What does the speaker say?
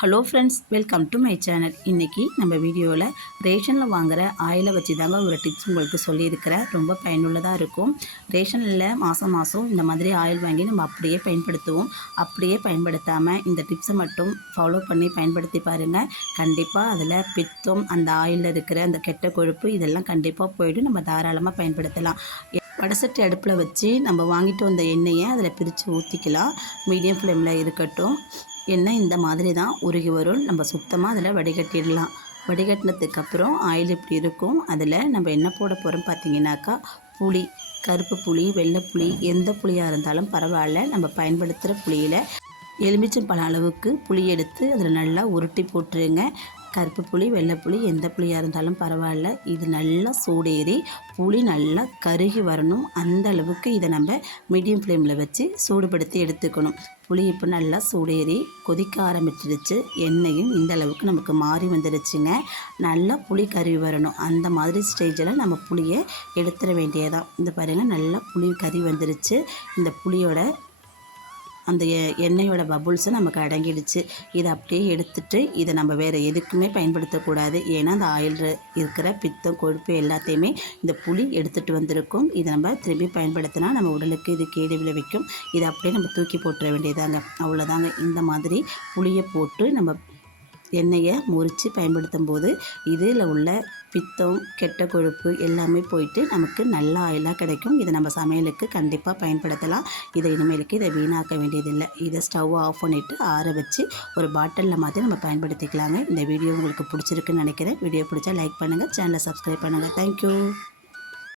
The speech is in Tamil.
Hello friends welcome to my channel இன்றைக்கி நம்ம வீடியோவில் ரேஷனில் வாங்குகிற ஆயிலை வச்சு தாங்க ஒரு டிப்ஸ் உங்களுக்கு சொல்லியிருக்கிறேன். ரொம்ப பயனுள்ளதாக இருக்கும். ரேஷனில் மாதம் மாதம் இந்த மாதிரி ஆயில் வாங்கி நம்ம அப்படியே பயன்படுத்துவோம். அப்படியே பயன்படுத்தாமல் இந்த டிப்ஸை மட்டும் ஃபாலோ பண்ணி பயன்படுத்தி பாருங்கள் கண்டிப்பாக அதில் பித்தம் அந்த ஆயிலில் இருக்கிற அந்த கெட்ட கொழுப்பு இதெல்லாம் கண்டிப்பாக போயிட்டு நம்ம தாராளமாக பயன்படுத்தலாம். வடசட்டி அடுப்பில் வச்சு நம்ம வாங்கிட்டு வந்த எண்ணெயை அதில் பிரித்து ஊற்றிக்கலாம் மீடியம் ஃப்ளேமில் இருக்கட்டும். எண்ணெய் இந்த மாதிரி தான் உருகி வரும். நம்ம சுத்தமாக அதில் வடிகட்டிடலாம். வடிகட்டினதுக்கப்புறம் ஆயில் இப்படி இருக்கும். அதில் நம்ம என்ன போட போகிறோம் பார்த்தீங்கன்னாக்கா புளி கருப்பு புளி வெள்ளை புளி எந்த புளியாக இருந்தாலும் பரவாயில்ல. நம்ம பயன்படுத்துகிற புளியில் எலுமிச்சம்பழம் அளவுக்கு புளி எடுத்து அதில் நல்லா உருட்டி போட்டுருங்க. கருப்பு புளி வெள்ளை புளி எந்த புளியாக இருந்தாலும் பரவாயில்ல. இது நல்லா சூடேறி புளி நல்லா கருகி வரணும். அந்த அளவுக்கு இதை நம்ம மீடியம் ஃப்ளேமில் வச்சு சூடுபடுத்தி எடுத்துக்கணும். புளி இப்போ நல்லா சூடேறி கொதிக்க ஆரம்பிச்சிருச்சு. எண்ணெயும் இந்த அளவுக்கு நமக்கு மாறி வந்துடுச்சுங்க நல்லா புளி கருவி வரணும். அந்த மாதிரி ஸ்டேஜில் நம்ம புளியை எடுத்துட வேண்டியதான் இந்த பாருங்கள் நல்லா புளி கறி வந்துருச்சு. இந்த புளியோட அந்த எ- எண்ணெயோட பபுள்ஸும் நமக்கு அடங்கிடுச்சு. இதை அப்படியே எடுத்துட்டு இதை நம்ம வேறு எதுக்குமே பயன்படுத்தக்கூடாது. ஏன்னா அந்த ஆயில் இருக்கிற பித்தம் கொழுப்பு எல்லாத்தையுமே இந்த புளி எடுத்துகிட்டு வந்திருக்கும். இதை நம்ம திரும்பி பயன்படுத்தினா நம்ம உடலுக்கு இது கேடு விளைவிக்கும். இதை அப்படியே நம்ம தூக்கி போட்டுற வேண்டியதாங்க. அவ்வளோதாங்க. இந்த மாதிரி புளியை போட்டு நம்ம எண்ணெயை முறித்து பயன்படுத்தும் போது இதில் உள்ள பித்தம் கெட்ட கொழுப்பு எல்லாமே போயிட்டு நமக்கு நல்ல ஆயிலாக கிடைக்கும். இதை நம்ம சமையலுக்கு கண்டிப்பாக பயன்படுத்தலாம். இதை இனிமேலுக்கு இதை வீணாக்க வேண்டியதில்லை. இதை ஸ்டவ் ஆஃப் பண்ணிவிட்டு ஆற வச்சு ஒரு பாட்டிலில் மாற்றி நம்ம பயன்படுத்திக்கலாங்க. இந்த வீடியோ உங்களுக்கு பிடிச்சிருக்குன்னு நினைக்கிறேன். வீடியோ பிடிச்சா லைக் பண்ணுங்கள் சேனலை சப்ஸ்கிரைப் பண்ணுங்கள் தேங்க்யூ